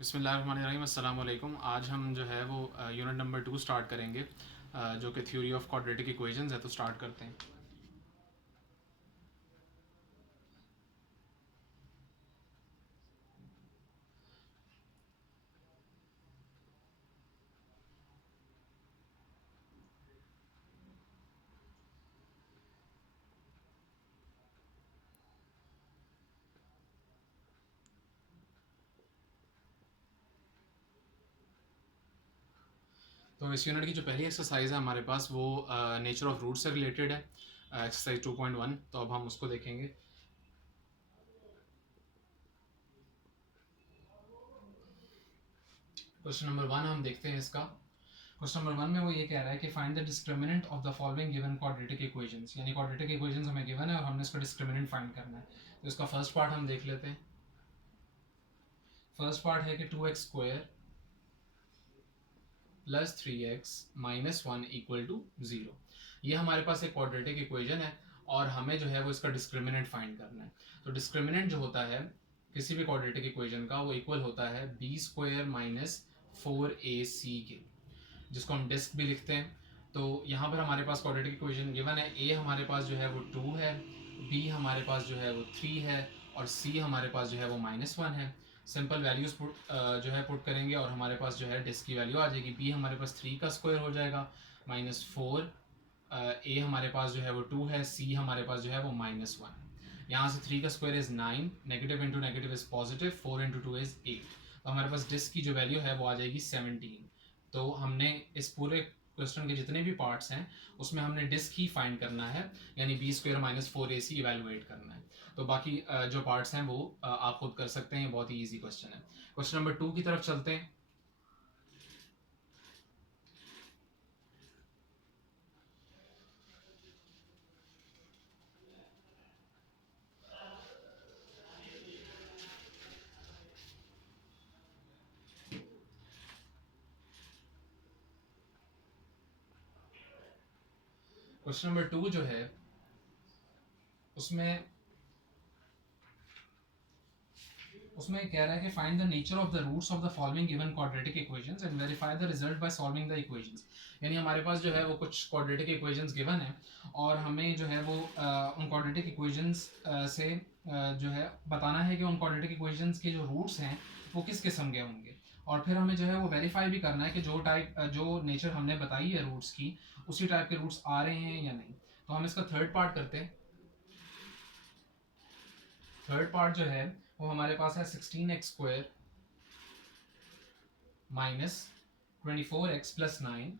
बिस्मिल्लाहिर्रहमानिर्रहीम अस्सलाम वालेकुम। आज हम जो है वो यूनिट नंबर 2 स्टार्ट करेंगे, जो कि थ्योरी ऑफ क्वाड्रेटिक इक्वेशंस है। तो स्टार्ट करते हैं। तो इस यूनिट की जो पहली एक्सरसाइज है हमारे पास वो नेचर ऑफ रूट से रिलेटेड है, एक्सरसाइज 2.1। तो अब हम उसको देखेंगे। क्वेश्चन नंबर 1 हम देखते हैं इसका। क्वेश्चन नंबर 1 में वो ये कह रहा है कि find the discriminant of the following given quadratic equations, यानी क्वाड्रेटिक इक्वेशंस हमें गिवन है और हमने इसका डिस्क्रिमिनेंट फाइंड करना है। तो इसका फर्स्ट पार्ट हम देख लेते हैं। फर्स्ट पार्ट है कि 2x² plus 3x minus 1 equal to 0। ये हमारे पास एक क्वाड्रेटिक इक्वेशन है और हमें जो है वो इसका डिस्क्रिमिनेंट फाइंड करना है। तो डिस्क्रिमिनेंट जो होता है किसी भी क्वाड्रेटिक इक्वेशन का, वो इक्वल होता है b² माइनस 4ac के, जिसको हम डिस्क भी लिखते हैं। तो यहाँ पर हमारे पास क्वाड्रेटिक इक्वेशन गिवन है। a हमारे पास जो है वो 2 है, b हमारे पास जो है वो 3 है और c हमारे पास जो है वो -1 है। सिंपल वैल्यूज जो है पुट करेंगे और हमारे पास जो है डिस्क की वैल्यू आ जाएगी। b हमारे पास 3 का स्क्वायर हो जाएगा -4, a हमारे पास जो है वो 2 है, c हमारे पास जो है वो -1। यहाँ से 3 का square is 9, negative into negative is positive, 4 into 2 is 8। तो हमारे पास डिस्क की जो वैल्यू है वो आ जाएगी 17। तो हमने इस पूरे क्वेश्चन के जितने भी पार्ट्स हैं उसमें हमने डिस्क ही फाइंड करना है, यानी b² माइनस 4ac इवेलुएट करना है। तो बाकी जो पार्ट्स हैं वो आप खुद कर सकते हैं। बहुत ही ईजी क्वेश्चन है। क्वेश्चन नंबर 2 की तरफ चलते हैं। क्वेश्चन नंबर 2 जो है उसमें कह रहा है कि find the nature of the roots of the following given quadratic equations and verify the result by solving the equations. यानी हमारे पास जो है वो कुछ क्वाड्रेटिक इक्वेशंस गिवन है और हमें जो है वो उन क्वाड्रेटिक इक्वेशंस से जो है बताना है कि उन क्वाड्रेटिक इक्वेशंस के जो रूट्स हैं वो किस किस्म के होंगे। और फिर हमें जो है वो वेरीफाई भी करना है कि जो नेचर हमने बताई है रूट्स की, उसी टाइप के रूट्स आ रहे हैं या नहीं। तो हम इसका थर्ड पार्ट करते हैं। थर्ड पार्ट जो है वो हमारे पास है 16x² minus 24x plus 9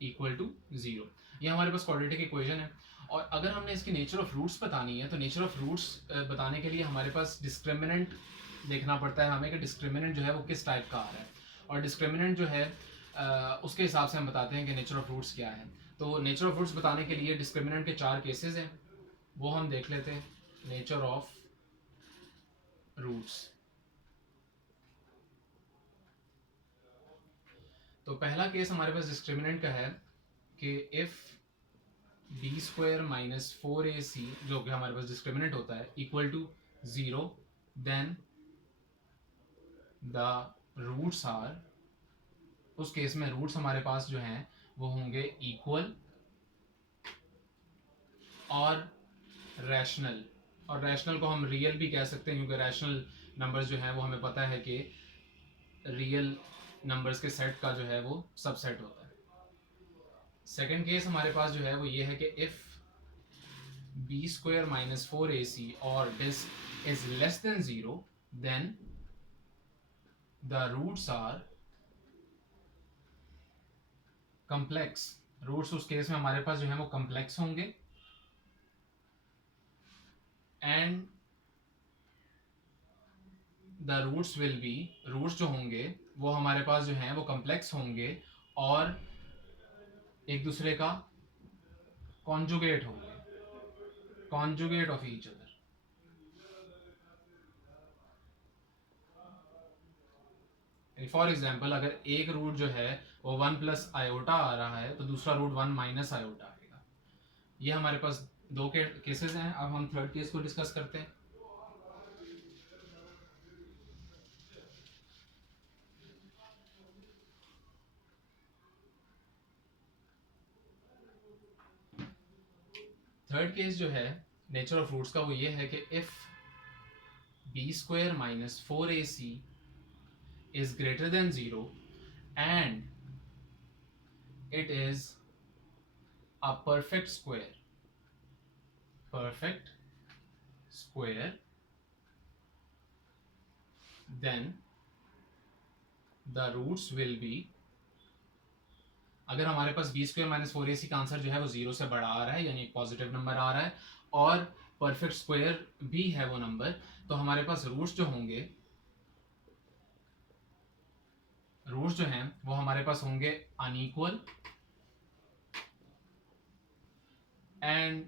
equal to 0। ये हमारे पास क्वाड्रेटिक इक्वेशन है और अगर हमने इसकी नेचर ऑफ रूट्स बतानी है तो नेचर ऑफ रूट्स बताने के लिए हमारे पास डिस्क्रिमिनेंट देखना पड़ता है हमें कि डिस्क्रिमिनेंट जो है वो किस टाइप का आ रहा है। और डिस्क्रिमिनेंट जो है उसके हिसाब से हम बताते हैं कि नेचर ऑफ रूट्स क्या है। तो नेचर ऑफ रूट्स बताने के लिए डिस्क्रिमिनेंट के 4 केसेस हैं, वो हम देख लेते हैं। Nature of roots. तो पहला केस हमारे पास डिस्क्रिमिनेंट का है कि इफ b² माइनस 4ac, जो कि हमारे पास डिस्क्रिमिनेंट होता है, equal to 0, then the roots are, उस केस में रूट्स हमारे पास जो हैं वो होंगे इक्वल और रैशनल। और रैशनल को हम रियल भी कह सकते हैं क्योंकि रैशनल नंबर्स जो हैं वो हमें पता है कि रियल नंबर्स के सेट का जो है वो सबसेट होता है। सेकेंड केस हमारे पास जो है वो ये है कि इफ b² माइनस 4ac और disc is less than 0, then the roots are complex. Roots उस केस में हमारे पास जो है वो कम्प्लेक्स होंगे and the roots will be, roots जो होंगे वो हमारे पास जो हैं वो कम्प्लेक्स होंगे और एक दूसरे का कॉन्जुगेट होंगे, conjugate of each other. For example अगर एक रूट जो है वो 1 प्लस आयोटा आ रहा है तो दूसरा रूट 1 माइनस आयोटा आएगा। ये हमारे पास दो केसेस हैं। अब हम थर्ड केस को डिस्कस करते हैं। थर्ड केस जो है नेचर ऑफ रूट्स का वो ये है कि if b square minus 4ac is greater than 0 and it is a perfect square then the roots will be, अगर हमारे पास बी स्क्वायर माइनस 4ac का आंसर जो है वो 0 से बड़ा आ रहा है यानी एक पॉजिटिव नंबर आ रहा है और परफेक्ट स्क्वायर भी है वो नंबर, तो हमारे पास रूट्स जो होंगे, रूट्स जो हैं वो हमारे पास होंगे अनइक्वल एंड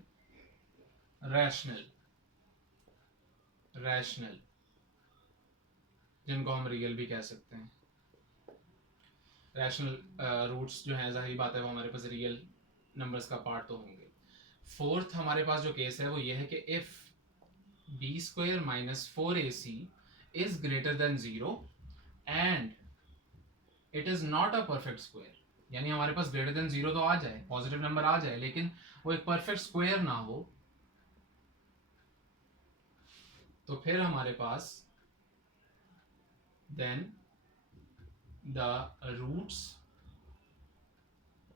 रैशनल, जिनको हम रियल भी कह सकते हैं। रैशनल रूट्स जो हैं जाहिर बात है वो हमारे पास रियल नंबर्स का पार्ट तो होंगे। फोर्थ हमारे पास जो केस है वो ये है कि if b square minus 4ac is greater than 0 and it is not a perfect square, यानी हमारे पास ग्रेटर देन 0 तो आ जाए, पॉजिटिव नंबर आ जाए, लेकिन वो एक परफेक्ट स्क्वायर ना हो, तो फिर हमारे पास then the roots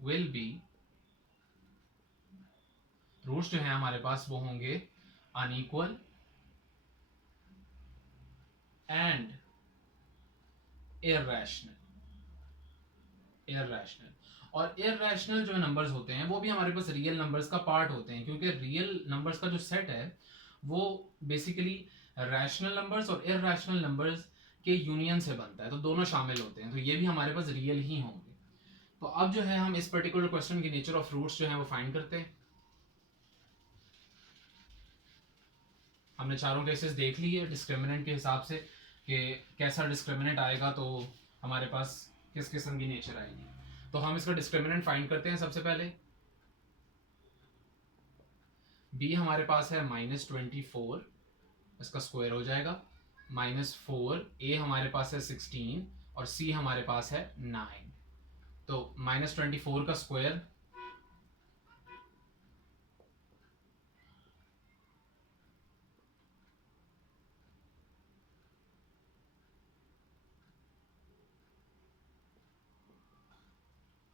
will be, roots जो हैं हमारे पास वो होंगे अनइक्वल एंड इररेशनल। और इररेशनल जो नंबर्स होते हैं वो भी हमारे पास रियल नंबर्स का पार्ट होते हैं, क्योंकि रियल नंबर्स का जो सेट है वो बेसिकली रैशनल नंबर्स और इररेशनल नंबर्स के यूनियन से बनता है, तो दोनों शामिल होते हैं, तो ये भी हमारे पास रियल ही होंगे। तो अब जो है हम इस पर्टिकुलर क्वेश्चन की नेचर ऑफ रूट्स जो है वो फाइंड करते हैं। हमने चारों केसेस देख लिए डिस्क्रिमिनेंट के हिसाब से कि कैसा डिस्क्रिमिनेंट आएगा तो हमारे पास किस किस्म की नेचर आएगी। तो हम इसका डिस्क्रिमिनेंट फाइंड करते हैं। सबसे पहले b हमारे पास है -24, इसका स्क्वायर हो जाएगा, -4, a हमारे पास है 16 और c हमारे पास है 9। तो -24 का स्क्वायर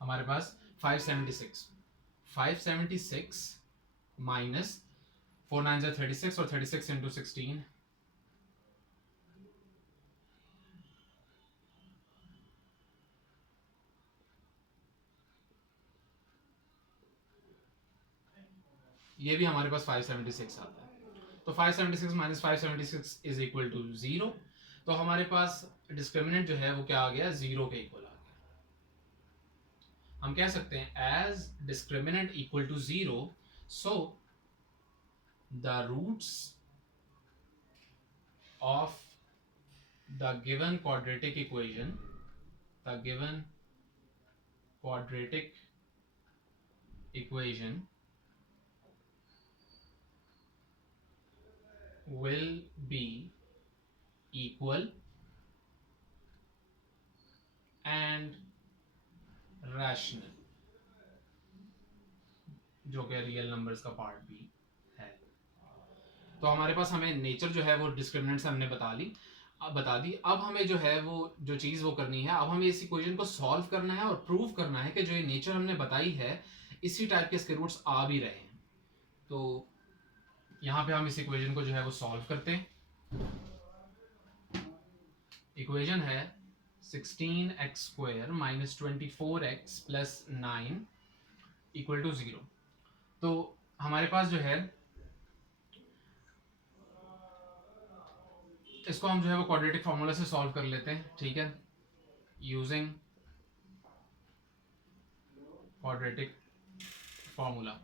हमारे पास 576 माइनस 4 9 36 और 36 इंटू 16, ये भी हमारे पास 576 आता है। तो 576 माइनस 576 इज इक्वल टू 0। तो हमारे पास डिस्क्रिमिनेंट जो है वो क्या आ गया, 0 के इक्वल आ गया। हम कह सकते हैं as discriminant equal to 0, so the roots of the given quadratic equation, the given quadratic equation will be equal and rational, जो कि रियल नंबर्स का पार्ट भी है। तो हमारे पास हमें नेचर जो है वो डिस्क्रिमिनेंट से हमने बता दी। अब हमें जो है वो जो चीज़ वो करनी है, अब हमें इस इक्वेशन को सॉल्व करना है और प्रूव करना है कि जो ये नेचर हमने बताई है इसी टाइप के इसके रूट्स आ भी रहे हैं। तो यहाँ पे हम इस इक्वेशन को जो है वो सॉल्व करते हैं। इक्वेशन है 16x² minus 24x plus 9 equal to 0। तो हमारे पास जो है इसको हम जो है वो क्वाड्रेटिक फार्मूला से सॉल्व कर लेते हैं, ठीक है, using quadratic formula.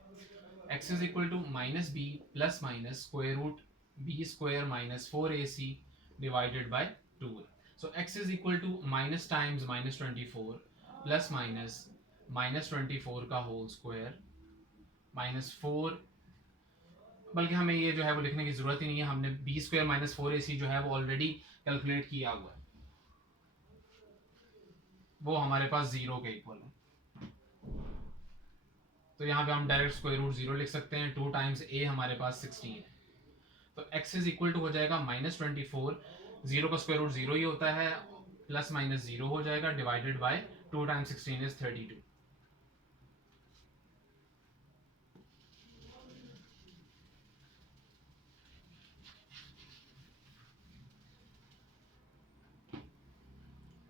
x is equal to minus b plus minus square root b square minus 4ac divided by 2a। So x is equal to minus times -24 plus minus -24 का whole square -4, बल्कि हमें ये जो है वो लिखने की जरूरत ही नहीं है, हमने बी स्क्वायर माइनस 4ac जो है वो ऑलरेडी कैलकुलेट किया हुआ है, वो हमारे पास 0 के इक्वल है। तो यहाँ पे हम डायरेक्ट स्क्वायर रूट 0 लिख सकते हैं, 2 टाइम्स a हमारे पास 16 है, तो x इज इक्वल टू हो जाएगा -24, 0 का स्क्वायर रूट 0 ही होता है, प्लस माइनस 0 हो जाएगा, डिवाइडेड बाय 2 टाइम्स 16 इज 32।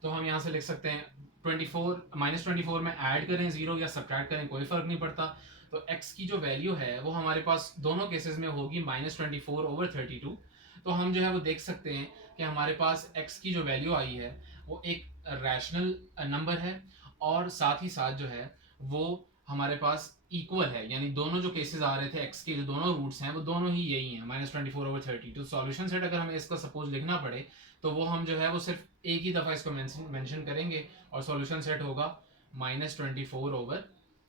तो हम यहाँ से लिख सकते हैं 24 -24 में ऐड करें 0 या सब्ट्रैक्ट करें कोई फर्क नहीं पड़ता, तो x की जो वैल्यू है वो हमारे पास दोनों केसेस में होगी -24/32। तो हम जो है वो देख सकते हैं कि हमारे पास x की जो वैल्यू आई है वो एक रैशनल नंबर है, और साथ ही साथ जो है वो हमारे पास इक्वल है, यानी दोनों जो केसेस आ रहे थे x के जो दोनों रूट्स हैं वो दोनों ही यही हैं -24/32। तो सॉल्यूशन सेट अगर हमें इसका सपोज लिखना पड़े तो वो हम जो है वो सिर्फ एक ही दफ़ा इसको मेंशन करेंगे और सॉल्यूशन सेट होगा -24,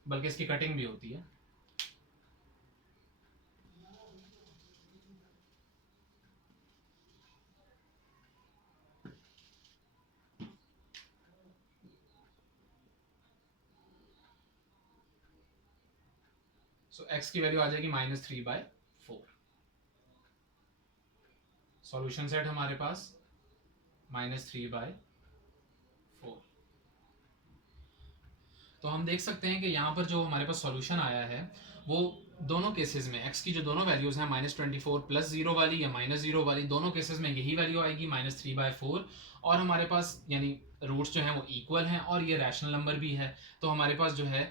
बल्कि इसकी कटिंग भी होती है। सो x की वैल्यू आ जाएगी -3/4। सॉल्यूशन सेट हमारे पास -3/4। तो हम देख सकते हैं कि यहाँ पर जो हमारे पास सॉल्यूशन आया है वो दोनों केसेस में x की जो दोनों वैल्यूज हैं -24 +0 वाली या -0 वाली, दोनों केसेस में यही वैल्यू आएगी -3/4, और हमारे पास यानी रूट्स जो हैं वो इक्वल हैं और ये रैशनल नंबर भी है। तो हमारे पास जो है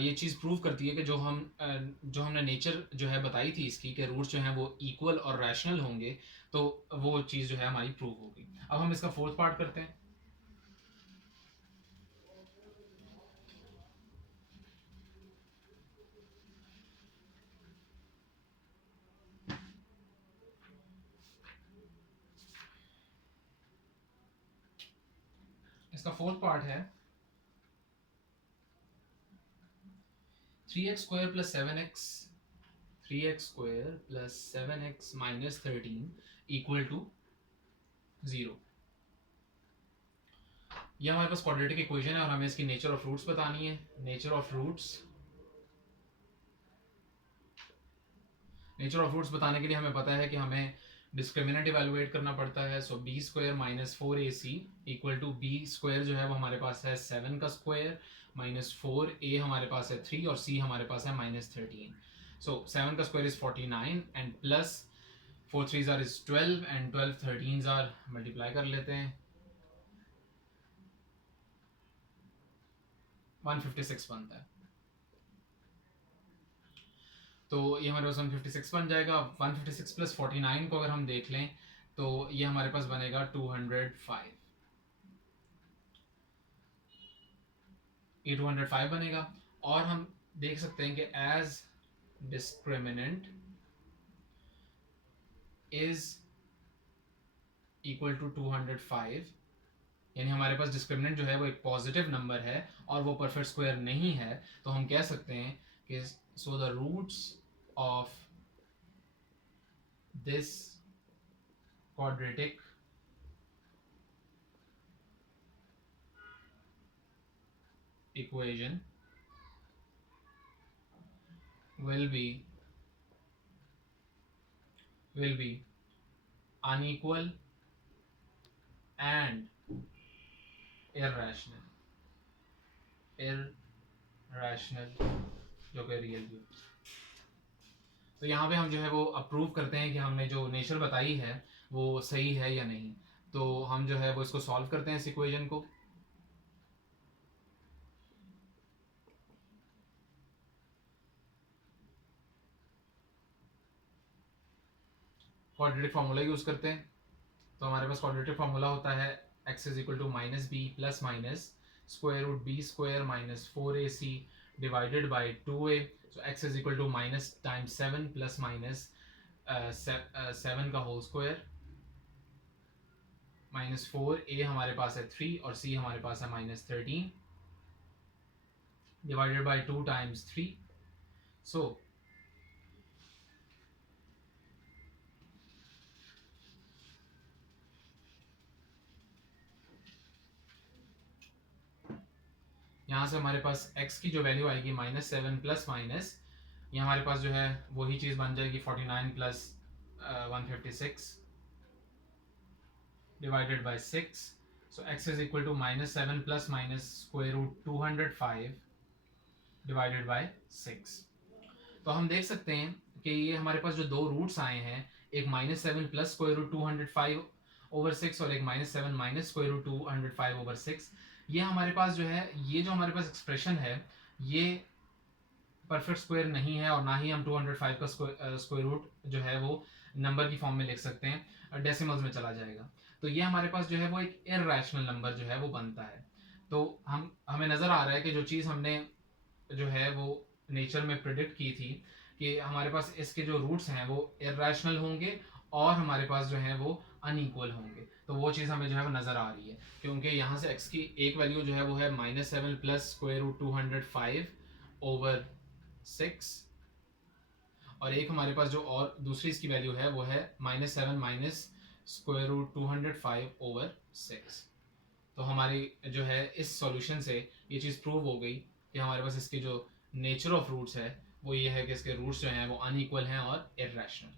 ये चीज़ प्रूव करती है कि जो हमने नेचर जो है बताई थी इसकी कि रूट्स जो हैं वो इक्वल और रैशनल होंगे, तो वो चीज़ जो है हमारी प्रूव होगी। अब हम इसका फोर्थ पार्ट करते हैं। इसका फोर्थ पार्ट है 3x² + 7x 3x² + 7x - 13 = 0। ये हमारे पास क्वाड्रेटिक इक्वेशन है और हमें इसकी नेचर ऑफ रूट्स बतानी है। नेचर ऑफ रूट्स बताने के लिए हमें पता है कि हमें डिस्क्रिमिनेंट इवेलुएट करना पड़ता है। सो b² - 4ac = b² जो है वो हमारे पास है 7 का स्क्वायर, -4a हमारे पास है 3 और c हमारे पास है -13। सो 7 का square is 49 and plus 4 3s are is 12 and 12 13s are, multiply कर लेते हैं, 156 बनता है। तो ये हमारे पास 156 बन जाएगा। 156 + 49 को अगर हम देख लें तो ये हमारे पास बनेगा 205। ये 205 बनेगा, और हम देख सकते हैं कि as discriminant is equal to 205, यानी हमारे पास डिस्क्रिमिनेंट जो है वो एक पॉजिटिव नंबर है और वो परफेक्ट स्क्वायर नहीं है, तो हम कह सकते हैं कि so the roots of this quadratic equation will be unequal and irrational जो कि रियल भी। तो यहाँ पे हम जो है वो अप्रूव करते हैं कि हमने जो नेचर बताई है वो सही है या नहीं। तो हम जो है वो इसको सॉल्व करते हैं इस इक्वेशन को। क्वाड्रेटिक फार्मूला यूज करते हैं। तो हमारे पास क्वाड्रेटिक फार्मूला होता है x = -b + square root b² - 4ac divided by 2a। So x = -7 + -7 का होल स्क्वायर, -4a हमारे पास है 3 और c हमारे पास है -13 डिवाइडेड बाय 2 टाइम्स 3। सो यहाँ से हमारे पास x की जो वैल्यू आएगी -7 प्लस माइनस, ये हमारे पास जो है वही चीज़ बन जाएगी 49 plus 156 divided by 6. So x is equal to -7 plus minus square root 205 divided by 6. तो हम देख सकते हैं कि ये हमारे पास जो दो रूट्स आए हैं, एक -7 प्लस स्क्वायर रूट 205 ओवर 6 और एक -7 माइनस स्क्वायर रूट 205 ओवर 6. ये हमारे पास जो है, ये जो हमारे पास एक्सप्रेशन है, ये परफेक्ट स्क्वायर नहीं है और ना ही हम 205 का स्क्वायर रूट जो है वो नंबर की फॉर्म में लिख सकते हैं, डेसिमल्स में चला जाएगा. तो ये हमारे पास जो है वो एक इररेशनल नंबर जो है वो बनता है. तो हमें नज़र आ रहा है कि जो चीज़ हमने जो है वो नेचर में प्रिडिक्ट की थी कि हमारे पास इसके जो रूट्स हैं वो इररेशनल होंगे और हमारे पास जो है वो अनइक्वल होंगे. तो वो चीज़ हमें जो है वो नज़र आ रही है, क्योंकि यहाँ से x की एक वैल्यू जो है वो है -7 प्लस स्क्वायर रूट 205 ओवर 6 और एक हमारे पास जो और दूसरी इसकी वैल्यू है वो है -7 माइनस स्क्वायर रूट 205 ओवर 6. तो हमारी जो है इस सॉल्यूशन से ये चीज़ प्रूव हो गई कि हमारे पास इसकी जो नेचर ऑफ रूट्स है वो ये है कि इसके रूट्स जो हैं वो अनइक्वल हैं और इररेशनल.